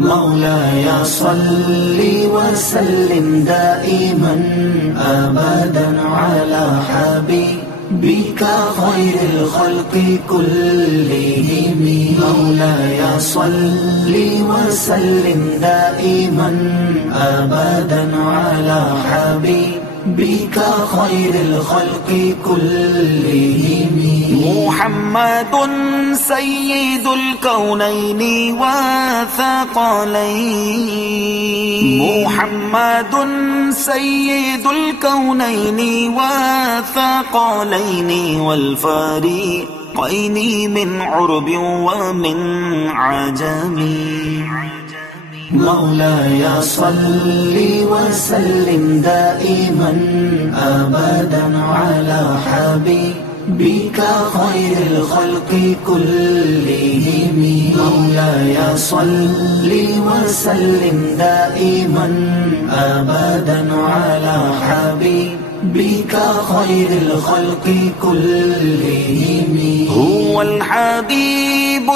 مولاي صل وسلم دائما أبدا على حبيبك خير الخلق كلهم. مولاي صل وسلم دائما أبدا على حبيبك خير الخلق كلهم. محمد سيد الكونين والثقلين. محمد سيد الكونين والثقلين والفريقين من عرب ومن عجم. مولاي صل وسلم دائما أبدا على حبيبك خير الخلق كلهم. مولاي صل وسلم دائما أبدا على حبيبك خير الخلق كلهم. هو الحبيب